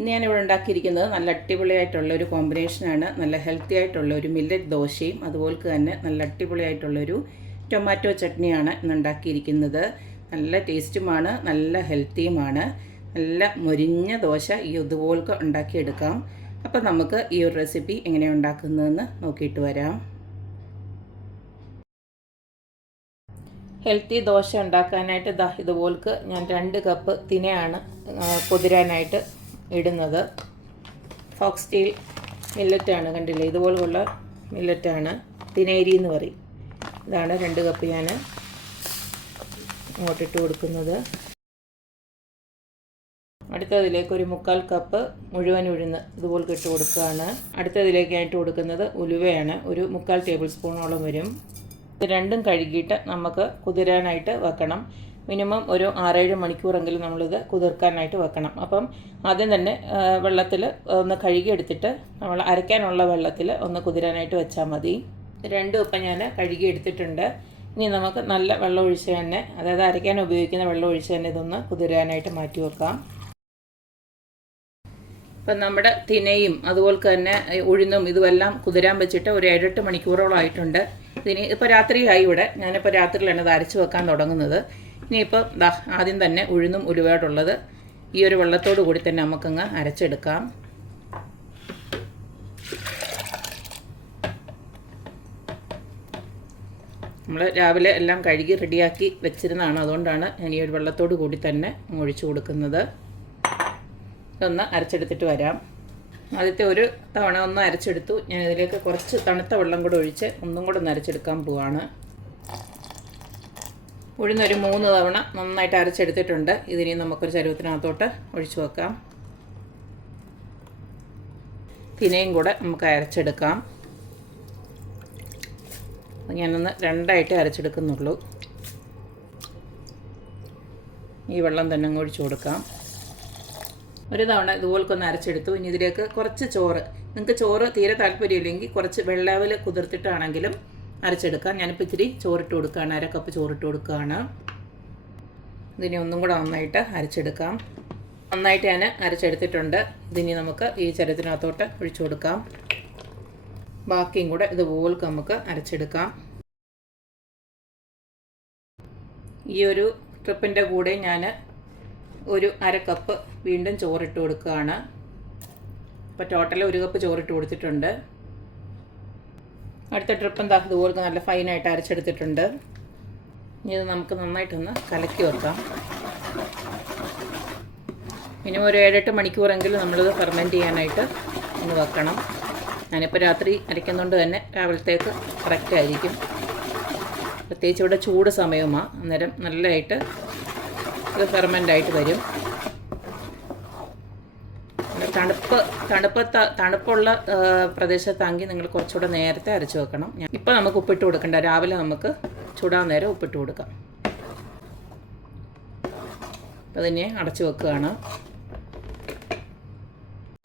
ഇന്ന് ഞാനിവിടെ ഉണ്ടാക്കിയിരിക്കുന്നത് നല്ല അടിപൊളിയായിട്ടുള്ള ഒരു കോമ്പിനേഷനാണ്. നല്ല ഹെൽത്തി ആയിട്ടുള്ള ഒരു മില്ലറ്റ് ദോശയും അതുപോലെ തന്നെ നല്ല അടിപൊളിയായിട്ടുള്ളൊരു ടൊമാറ്റോ ചട്നിയാണ് ഇന്ന് ഉണ്ടാക്കിയിരിക്കുന്നത്. നല്ല ടേസ്റ്റുമാണ്, നല്ല ഹെൽത്തിയുമാണ്. നല്ല മൊരിഞ്ഞ ദോശ ഇതുപോലെ ഉണ്ടാക്കിയെടുക്കാം. അപ്പോൾ നമുക്ക് ഈ ഒരു റെസിപ്പി എങ്ങനെയാണ് ഉണ്ടാക്കുന്നതെന്ന് നോക്കിയിട്ട് വരാം. ഹെൽത്തി ദോശ ഉണ്ടാക്കാനായിട്ട് ഇതുപോൾക്ക് ഞാൻ 2 കപ്പ് തിനയാണ് കുതിരാനായിട്ട് ഇടുന്നത്. ഫോക്സ് സ്റ്റീൽ മില്ലറ്റാണ്, കണ്ടില്ലേ, ഇതുപോലുള്ള മില്ലറ്റാണ്, തിനേരി എന്ന് പറയും. ഇതാണ് 2 കപ്പ് ഞാൻ ഇങ്ങോട്ടിട്ട് കൊടുക്കുന്നത്. അടുത്തതിലേക്ക് ഒരു 3/4 കപ്പ് മുഴുവൻ ഉഴുന്ന് ഇതുപോലെ ഇട്ട് കൊടുക്കുകയാണ്. അടുത്തതിലേക്കായിട്ട് കൊടുക്കുന്നത് ഉലുവയാണ്, ഒരു 3/4 ടേബിൾ സ്പൂണോളം വരും. ഇത് രണ്ടും കഴുകിയിട്ട് നമുക്ക് കുതിരാനായിട്ട് വെക്കണം. മിനിമം ഒരു 6-7 മണിക്കൂറെങ്കിലും നമ്മളിത് കുതിർക്കാനായിട്ട് വെക്കണം. അപ്പം ആദ്യം തന്നെ വെള്ളത്തിൽ ഒന്ന് കഴുകിയെടുത്തിട്ട് നമ്മൾ അരയ്ക്കാനുള്ള വെള്ളത്തിൽ ഒന്ന് കുതിരാനായിട്ട് വെച്ചാൽ മതി. രണ്ടും ഇപ്പം ഞാൻ കഴുകിയെടുത്തിട്ടുണ്ട്. ഇനി നമുക്ക് നല്ല വെള്ളം ഒഴിച്ച് തന്നെ, അതായത് അരയ്ക്കാൻ ഉപയോഗിക്കുന്ന വെള്ളം ഒഴിച്ച് തന്നെ ഇതൊന്ന് കുതിരാനായിട്ട് മാറ്റി വെക്കാം. ഇപ്പം നമ്മുടെ തിനയും അതുപോലെ തന്നെ ഉഴുന്നും ഇതുമെല്ലാം കുതിരാൻ വെച്ചിട്ട് ഒരു 7-8 മണിക്കൂറോളം ആയിട്ടുണ്ട്. ഇതിന് ഇപ്പോൾ രാത്രിയായി ഇവിടെ. ഞാനിപ്പോൾ രാത്രിയിലാണ് ഇത് അരച്ച് വെക്കാൻ തുടങ്ങുന്നത്. ഇനിയിപ്പോൾ ആദ്യം തന്നെ ഉഴുന്നും ഉലുവയോടുള്ളത് ഈ ഒരു വെള്ളത്തോടു കൂടി തന്നെ നമുക്കങ്ങ് അരച്ചെടുക്കാം. നമ്മൾ രാവിലെ എല്ലാം കഴുകി റെഡിയാക്കി വെച്ചിരുന്നതാണ്, അതുകൊണ്ടാണ് ഞാൻ ഈ ഒരു വെള്ളത്തോടു കൂടി തന്നെ ഒഴിച്ചു കൊടുക്കുന്നത്. ഇതൊന്ന് അരച്ചെടുത്തിട്ട് വരാം. ആദ്യത്തെ ഒരു തവണ ഒന്ന് അരച്ചെടുത്തു. ഞാൻ ഇതിലേക്ക് കുറച്ച് തണുത്ത വെള്ളം കൂടെ ഒഴിച്ച് ഒന്നും കൂടെ ഒന്ന് അരച്ചെടുക്കാൻ പോവാണ്. ഉഴുന്നൊരു 3 തവണ നന്നായിട്ട് അരച്ചെടുത്തിട്ടുണ്ട്. ഇതിനി നമുക്കൊരു ചരുവത്തിനകത്തോട്ട് ഒഴിച്ചു വെക്കാം. തിനയും കൂടെ നമുക്ക് അരച്ചെടുക്കാം. ഞാനൊന്ന് 2ആയിട്ട് അരച്ചെടുക്കുന്നുള്ളൂ. ഈ വെള്ളം തന്നെ അങ്ങ് ഒഴിച്ചു കൊടുക്കാം. ഒരു തവണ ഇതുപോലൊക്കെ അരച്ചെടുത്തു. ഇനി ഇതിലേക്ക് കുറച്ച് ചോറ്, നിങ്ങൾക്ക് ചോറ് തീരെ താല്പര്യമില്ലെങ്കിൽ കുറച്ച് വെള്ളാവിൽ കുതിർത്തിട്ടാണെങ്കിലും അരച്ചെടുക്കാം. ഞാനിപ്പോൾ ഇത്തിരി ചോറിട്ട് കൊടുക്കുകയാണ്, 1/2 കപ്പ് ചോറിട്ട് കൊടുക്കുകയാണ്. ഇതിനി ഒന്നും കൂടെ നന്നായിട്ട് അരച്ചെടുക്കാം. നന്നായിട്ട് ഞാൻ അരച്ചെടുത്തിട്ടുണ്ട്. ഇതിനി നമുക്ക് ഈ ചരത്തിനകത്തോട്ട് ഒഴിച്ചു കൊടുക്കാം. ബാക്കിയും കൂടെ ഇതുപോലെ നമുക്ക് അരച്ചെടുക്കാം. ഈ ഒരു ട്രിപ്പിൻ്റെ കൂടെ ഞാൻ ഒരു 1/2 കപ്പ് വീണ്ടും ചോറിട്ട് കൊടുക്കുകയാണ്. അപ്പോൾ ടോട്ടൽ 1 കപ്പ് ചോറിട്ട് കൊടുത്തിട്ടുണ്ട്. അടുത്ത ട്രിപ്പ് ഇതുപോലെ നല്ല ഫൈനായിട്ട് അരച്ചെടുത്തിട്ടുണ്ട്. ഇനി ഇത് നമുക്ക് നന്നായിട്ടൊന്ന് കലക്കി വെക്കാം. മിനിമം ഒരു 7-8 മണിക്കൂറെങ്കിലും നമ്മളിത് ഫെർമെൻറ്റ് ചെയ്യാനായിട്ട് ഒന്ന് വെക്കണം. ഞാനിപ്പോൾ രാത്രി അരയ്ക്കുന്നതുകൊണ്ട് തന്നെ രാവിലത്തേക്ക് കറക്റ്റ് ആയിരിക്കും. പ്രത്യേകിച്ച് ഇവിടെ ചൂട് സമയമാണ്, അന്നേരം നല്ലതായിട്ട് ഇത് ഫെർമെൻ്റായിട്ട് വരും. തണുപ്പുള്ള പ്രദേശത്താണെങ്കിൽ നിങ്ങൾ കുറച്ചുകൂടെ നേരത്തെ അരച്ച് വെക്കണം. ഇപ്പോൾ നമുക്ക് ഉപ്പിട്ട് കൊടുക്കണ്ട, രാവിലെ നമുക്ക് ചൂടാൻ നേരം ഉപ്പിട്ട് കൊടുക്കാം. അപ്പോൾ അതിനെ അടച്ചു വെക്കുകയാണ്.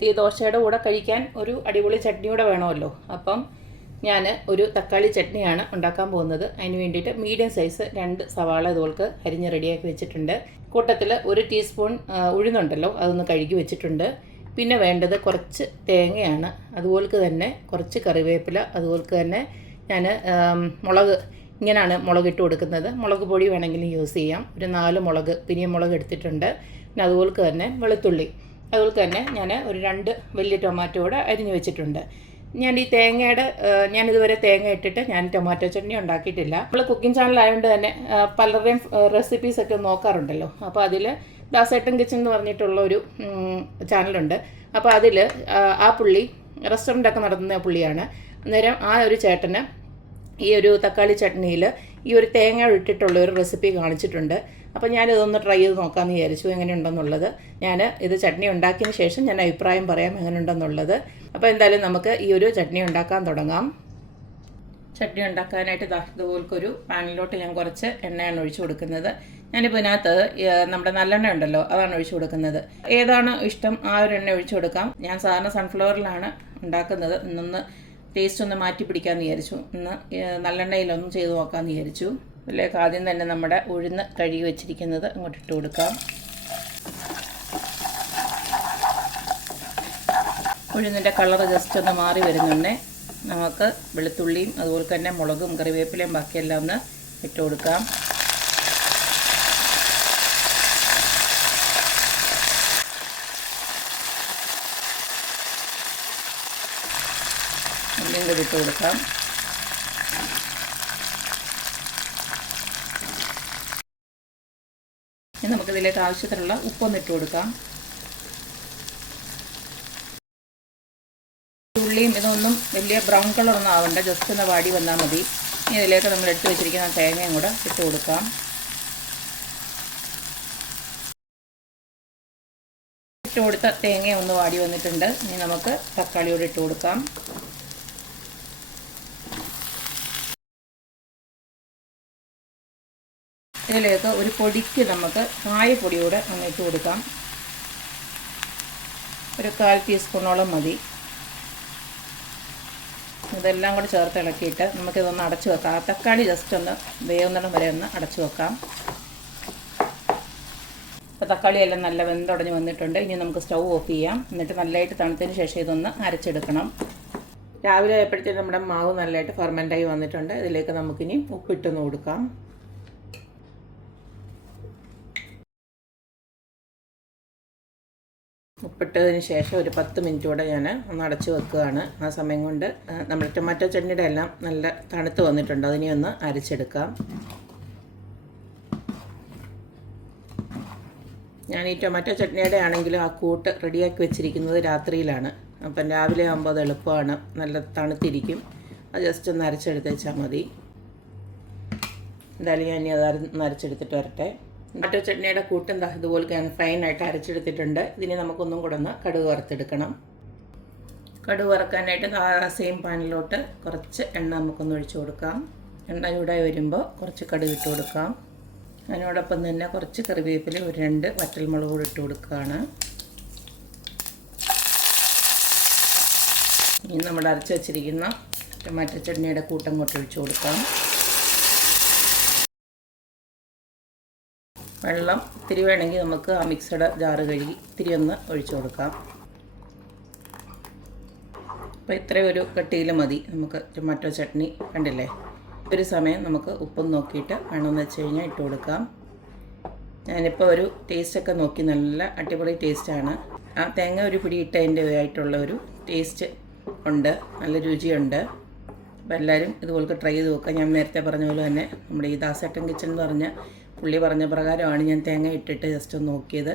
ഈ ദോശയുടെ കൂടെ കഴിക്കാൻ ഒരു അടിപൊളി ചട്നി കൂടെ വേണമല്ലോ. അപ്പം ഞാൻ ഒരു തക്കാളി ചട്നിയാണ് ഉണ്ടാക്കാൻ പോകുന്നത്. അതിന് വേണ്ടിയിട്ട് മീഡിയം സൈസ് 2 സവാള ഇതുപോൾക്ക് അരിഞ്ഞ് റെഡിയാക്കി വെച്ചിട്ടുണ്ട്. കൂട്ടത്തിൽ 1 ടീസ്പൂൺ ഉഴുന്നുണ്ടല്ലോ, അതൊന്ന് കഴുകി വെച്ചിട്ടുണ്ട്. പിന്നെ വേണ്ടത് കുറച്ച് തേങ്ങയാണ്, അതുപോലെ തന്നെ കുറച്ച് കറിവേപ്പില, അതുപോലെ തന്നെ ഞാൻ മുളക്, ഇങ്ങനെയാണ് മുളക് ഇട്ട് കൊടുക്കുന്നത്. മുളക് പൊടി വേണമെങ്കിലും യൂസ് ചെയ്യാം. ഒരു 4 മുളക്, പിരിയ മുളക് എടുത്തിട്ടുണ്ട്. പിന്നെ അതുപോലെ തന്നെ വെളുത്തുള്ളി, അതുപോലെ തന്നെ ഞാൻ ഒരു 2 വലിയ ടൊമാറ്റോ കൂടെ അരിഞ്ഞ് വെച്ചിട്ടുണ്ട്. ഞാൻ ഈ ഞാനിതുവരെ തേങ്ങ ഇട്ടിട്ട് ഞാൻ ടൊമാറ്റോ ചട്നി ഉണ്ടാക്കിയിട്ടില്ല. നമ്മൾ കുക്കിംഗ് ചാനലായതുകൊണ്ട് തന്നെ പലരുടെയും റെസിപ്പീസൊക്കെ നോക്കാറുണ്ടല്ലോ. അപ്പോൾ അതിൽ ദാസേട്ടൻ കിച്ചൻ എന്ന് പറഞ്ഞിട്ടുള്ളൊരു ചാനലുണ്ട്. അപ്പോൾ അതിൽ ആ പുള്ളി റെസ്റ്റോറൻ്റൊക്കെ നടത്തുന്ന പുള്ളിയാണ്. അന്നേരം ആ ഒരു ചേട്ടന് ഈ ഒരു തക്കാളി ചട്നിയിൽ ഈ ഒരു തേങ്ങ ഇട്ടിട്ടുള്ള ഒരു റെസിപ്പി കാണിച്ചിട്ടുണ്ട്. അപ്പോൾ ഞാനിതൊന്ന് ട്രൈ ചെയ്ത് നോക്കാമെന്ന് വിചാരിച്ചു, എങ്ങനെയുണ്ടെന്നുള്ളത്. ഞാൻ ഇത് ചട്നി ഉണ്ടാക്കിയതിന് ശേഷം ഞാൻ അഭിപ്രായം പറയാം എങ്ങനെയുണ്ടെന്നുള്ളത്. അപ്പോൾ എന്തായാലും നമുക്ക് ഈ ഒരു ചട്നി ഉണ്ടാക്കാൻ തുടങ്ങാം. ചട്നി ഉണ്ടാക്കാനായിട്ട് ഇതുപോലൊരു പാനിലോട്ട് ഞാൻ കുറച്ച് എണ്ണയാണ് ഒഴിച്ചു കൊടുക്കുന്നത്. ഞാനിപ്പോൾ ഇതിനകത്ത് നമ്മുടെ നല്ലെണ്ണ ഉണ്ടല്ലോ, അതാണ് ഒഴിച്ചു കൊടുക്കുന്നത്. ഏതാണ് ഇഷ്ടം ആ ഒരു എണ്ണ ഒഴിച്ചു കൊടുക്കാം. ഞാൻ സാധാരണ സൺഫ്ലവറിലാണ് ഉണ്ടാക്കുന്നത്. ഇന്നൊന്ന് ടേസ്റ്റ് ഒന്ന് മാറ്റി പിടിക്കാമെന്ന് വിചാരിച്ചു. ഇന്ന് നല്ലെണ്ണയിലൊന്നും ചെയ്ത് നോക്കാമെന്ന് വിചാരിച്ചു. ഇതിലേക്ക് ആദ്യം തന്നെ നമ്മുടെ ഉഴുന്ന് കഴുകി വെച്ചിരിക്കുന്നത് അങ്ങോട്ട് ഇട്ട് കൊടുക്കാം. ഉഴുന്നിൻ്റെ കളർ ജസ്റ്റ് ഒന്ന് മാറി വരുന്നുണ്ടേ നമുക്ക് വെളുത്തുള്ളിയും അതുപോലെ തന്നെ മുളകും കറിവേപ്പിലയും ബാക്കിയെല്ലാം ഒന്ന് ഇട്ട് കൊടുക്കാം. ഉള്ളിയും കൂടി ഇട്ട് കൊടുക്കാം. ഇനി നമുക്കിതിലേക്ക് ആവശ്യത്തിനുള്ള ഉപ്പൊന്ന് ഇട്ട് കൊടുക്കാം. ഉള്ളിയും ഇതൊന്നും വലിയ ബ്രൗൺ കളറൊന്നും ആവണ്ട, ജസ്റ്റ് ഒന്ന് വാടി വന്നാൽ മതി. ഇനി ഇതിലേക്ക് നമ്മൾ എടുത്ത് വെച്ചിരിക്കുന്ന തേങ്ങയും കൂടെ ഇട്ട് കൊടുക്കാം. ഇട്ട് കൊടുത്ത തേങ്ങ ഒന്ന് വാടി വന്നിട്ടുണ്ട്. ഇനി നമുക്ക് തക്കാളിയോട് ഇട്ട് കൊടുക്കാം. ഇതിലേക്ക് ഒരു പൊടിക്ക് നമുക്ക് കായപ്പൊടിയോടെ ഒന്ന് ഇട്ട് കൊടുക്കാം. ഒരു 1/4 ടീസ്പൂണോളം മതി. ഇതെല്ലാം കൂടി ചേർത്ത് ഇളക്കിയിട്ട് നമുക്കിതൊന്ന് അടച്ചു വെക്കാം. തക്കാളി ജസ്റ്റ് ഒന്ന് വേവുന്നിടം വരെ ഒന്ന് അടച്ചു വെക്കാം. അപ്പോൾ തക്കാളിയെല്ലാം നല്ല വെന്തുടഞ്ഞ് വന്നിട്ടുണ്ട്. ഇനി നമുക്ക് സ്റ്റൗ ഓഫ് ചെയ്യാം. എന്നിട്ട് നല്ലതായിട്ട് തണുത്തതിന് ശേഷം ഇതൊന്ന് അരച്ചെടുക്കണം. രാവിലെ ആയപ്പോഴത്തേക്കും നമ്മുടെ മാവ് നല്ലതായിട്ട് ഫെർമെൻ്റായി വന്നിട്ടുണ്ട്. ഇതിലേക്ക് നമുക്കിനി ഉപ്പിട്ടൊന്ന് കൊടുക്കാം. ഉപ്പിട്ടതിന് ശേഷം ഒരു 10 മിനിറ്റോടെ ഞാൻ ഒന്ന് അടച്ചു വെക്കുകയാണ്. ആ സമയം കൊണ്ട് നമ്മൾ ടൊമാറ്റോ ചട്നിയുടെ എല്ലാം നല്ല തണുത്ത് വന്നിട്ടുണ്ട്. അതിനെ ഒന്ന് അരച്ചെടുക്കാം. ഞാൻ ഈ ടൊമാറ്റോ ചട്നിയുടെ ആണെങ്കിലും ആ കൂട്ട് റെഡിയാക്കി വെച്ചിരിക്കുന്നത് രാത്രിയിലാണ്. അപ്പം രാവിലെ ആകുമ്പോൾ അത് എളുപ്പമാണ്, നല്ല തണുത്തിരിക്കും. അത് ജസ്റ്റ് ഒന്ന് അരച്ചെടുത്ത് വെച്ചാൽ മതി. എന്തായാലും ഞാൻ ഇനി അത് അരച്ചെടുത്തിട്ട് വരട്ടെ. ടൊമാറ്റോ ചട്നിയുടെ കൂട്ടും ഇതുപോലെ ഞാൻ ഫൈനായിട്ട് അരച്ചെടുത്തിട്ടുണ്ട്. ഇതിന് നമുക്കൊന്നും കൂടെ ഒന്ന് കടുക് വറുത്തെടുക്കണം. കടുക് വറുക്കാനായിട്ട് ആ സെയിം പാനിലോട്ട് കുറച്ച് എണ്ണ നമുക്കൊന്ന് ഒഴിച്ചു കൊടുക്കാം. എണ്ണ ചൂടായി വരുമ്പോൾ കുറച്ച് കടുക് ഇട്ട് കൊടുക്കാം. അതിനോടൊപ്പം തന്നെ കുറച്ച് കറിവേപ്പില, ഒരു 2 വറ്റൽമുളക് കൂടി ഇട്ട് കൊടുക്കുകയാണ്. ഇനി നമ്മൾ അരച്ച് വെച്ചിരിക്കുന്ന ടൊമാറ്റോ ചട്നിയുടെ കൂട്ടം അങ്ങോട്ട് ഒഴിച്ചു കൊടുക്കാം. വെള്ളം ഇത്തിരി വേണമെങ്കിൽ നമുക്ക് ആ മിക്സഡ് ജാറ് കഴുകി ഇത്തിരി ഒന്ന് ഒഴിച്ചു കൊടുക്കാം. അപ്പോൾ ഇത്രയും ഒരു കട്ടിയിൽ മതി നമുക്ക് ടൊമാറ്റോ ചട്നി. കണ്ടില്ലേ? ഒരു സമയം നമുക്ക് ഉപ്പും നോക്കിയിട്ട് വേണമെന്ന് വെച്ച് കഴിഞ്ഞാൽ ഇട്ട് കൊടുക്കാം. ഞാനിപ്പോൾ ഒരു ടേസ്റ്റൊക്കെ നോക്കി, നല്ല അടിപൊളി ടേസ്റ്റാണ്. ആ തേങ്ങ ഒരു പിടി ഇട്ടതിൻ്റെ ആയിട്ടുള്ള ഒരു ടേസ്റ്റ് ഉണ്ട്, നല്ല രുചിയുണ്ട്. അപ്പോൾ എല്ലാവരും ഇതുപോലെ ട്രൈ ചെയ്ത് നോക്കുക. ഞാൻ നേരത്തെ പറഞ്ഞ പോലെ തന്നെ നമ്മുടെ ഈ ദാസേട്ടൻ കിച്ചൺ എന്ന് പറഞ്ഞ പുള്ളി പറഞ്ഞ പ്രകാരമാണ് ഞാൻ തേങ്ങ ഇട്ടിട്ട് ജസ്റ്റ് ഒന്ന് നോക്കിയത്.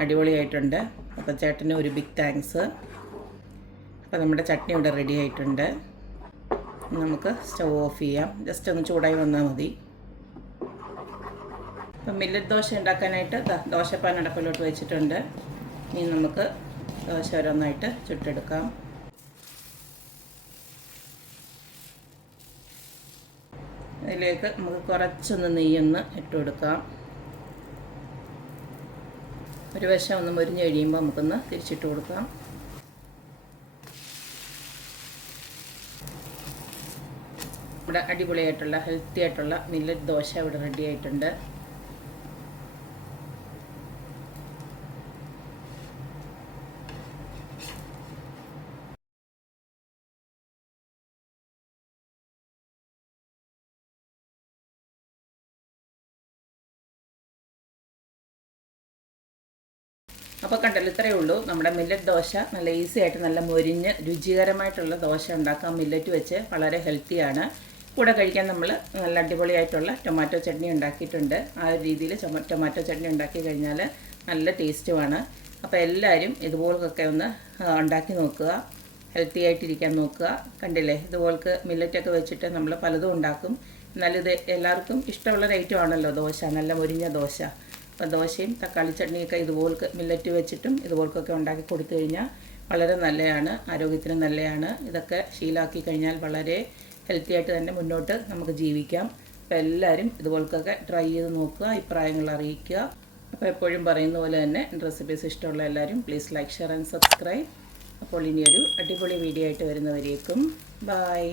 അടിപൊളിയായിട്ടുണ്ട്. അപ്പോൾ ചേട്ടന് ഒരു ബിഗ് താങ്ക്സ്. അപ്പോൾ നമ്മുടെ ചട്നി ഇവിടെ റെഡി ആയിട്ടുണ്ട്. നമുക്ക് സ്റ്റൗ ഓഫ് ചെയ്യാം. ജസ്റ്റ് ഒന്ന് ചൂടായി വന്നാൽ മതി. അപ്പം മില്ലറ്റ് ദോശ ഉണ്ടാക്കാനായിട്ട് ദോശപ്പാൻ അടപ്പിലോട്ട് വെച്ചിട്ടുണ്ട്. ഇനി നമുക്ക് ദോശ ഓരോന്നായിട്ട് ചുട്ടെടുക്കാം. അതിലേക്ക് നമുക്ക് കുറച്ചൊന്ന് നെയ്യൊന്ന് ഇട്ട് കൊടുക്കാം. ഒരു വശം ഒന്ന് മുരിഞ്ഞ് കഴിയുമ്പോൾ നമുക്കൊന്ന് തിരിച്ചിട്ട് കൊടുക്കാം. ഇവിടെ അടിപൊളിയായിട്ടുള്ള ഹെൽത്തി ആയിട്ടുള്ള മില്ലറ്റ് ദോശ ഇവിടെ റെഡി ആയിട്ടുണ്ട്. അപ്പോൾ കണ്ടല്ലോ, ഇത്രയേ ഉള്ളൂ നമ്മുടെ മില്ലറ്റ് ദോശ. നല്ല ഈസി ആയിട്ട് നല്ല മൊരിഞ്ഞ് രുചികരമായിട്ടുള്ള ദോശ ഉണ്ടാക്കാം. മില്ലറ്റ് വെച്ച് വളരെ ഹെൽത്തിയാണ്. കൂടെ കഴിക്കാൻ നമ്മൾ നല്ല അടിപൊളിയായിട്ടുള്ള ടൊമാറ്റോ ചട്നി ഉണ്ടാക്കിയിട്ടുണ്ട്. ആ ഒരു രീതിയിൽ ടൊമാറ്റോ ചട്നി ഉണ്ടാക്കി കഴിഞ്ഞാൽ നല്ല ടേസ്റ്റുമാണ്. അപ്പോൾ എല്ലാവരും ഇതുപോലൊക്കെ ഒന്ന് ഉണ്ടാക്കി നോക്കുക, ഹെൽത്തി ആയിട്ടിരിക്കാൻ നോക്കുക. കണ്ടില്ലേ, ഇതുപോലൊക്കെ മില്ലറ്റൊക്കെ വെച്ചിട്ട് നമ്മൾ പലതും ഉണ്ടാക്കും. എന്നാലും ഇത് എല്ലാവർക്കും ഇഷ്ടമുള്ള ഐറ്റം ആണല്ലോ ദോശ, നല്ല മൊരിഞ്ഞ ദോശ. അപ്പോൾ ദോശയും തക്കാളി ചട്നിയൊക്കെ ഇതുപോലൊക്കെ മില്ലറ്റ് വെച്ചിട്ടും ഇതുപോലൊക്കെ ഉണ്ടാക്കി കൊടുത്തു കഴിഞ്ഞാൽ വളരെ നല്ലതാണ്, ആരോഗ്യത്തിന് നല്ലതാണ്. ഇതൊക്കെ ശീലമാക്കി കഴിഞ്ഞാൽ വളരെ ഹെൽത്തി ആയിട്ട് തന്നെ മുന്നോട്ട് നമുക്ക് ജീവിക്കാം. അപ്പോൾ എല്ലാവരും ഇതുപോലൊക്കെ ട്രൈ ചെയ്ത് നോക്കുക, അഭിപ്രായങ്ങൾ അറിയിക്കുക. അപ്പോൾ എപ്പോഴും പറയുന്ന പോലെ തന്നെ റെസിപ്പീസ് ഇഷ്ടമുള്ള എല്ലാവരും please like, share and subscribe. അപ്പോൾ ഇനിയൊരു അടിപൊളി വീഡിയോ ആയിട്ട് വരുന്നവരേക്കും ബൈ.